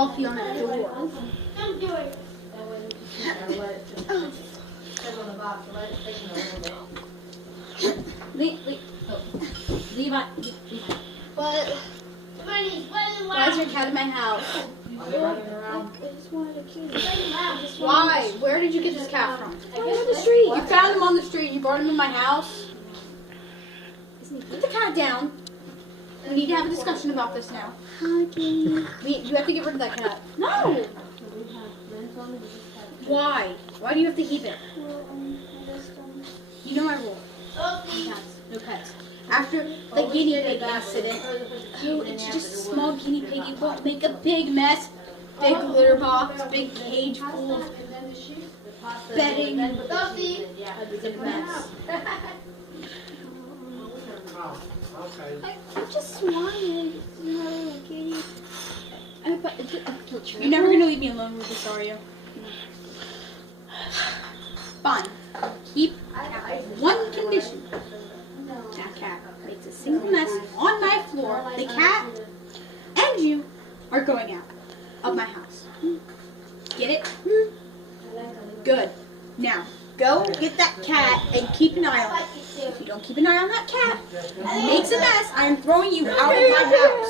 coffee on that door. Don't do it. Levi. What? Why is your cat in my house? I just wanted a kitty. Why? Where did you get this cat from? On the street. You found him on the street. You brought him in my house. Put the cat down. We need to have a discussion about this now. You have to get rid of that cat. No. Why? Why do you have to keep it? You know my rule. No cats. No pets. After the guinea pig incident, it's just a small guinea pig. It won't make a big mess. Big litter box, big cage full of bedding. It's a mess. I just wanted a little kitty. You're never gonna leave me alone with this, are you? Fine. Keep one condition. That cat makes a single mess on my floor. The cat and you are going out of my house. Get it? Good. Now, go get that cat and keep an eye on it. If you don't keep an eye on that cat, and it makes a mess, I am throwing you out of my house.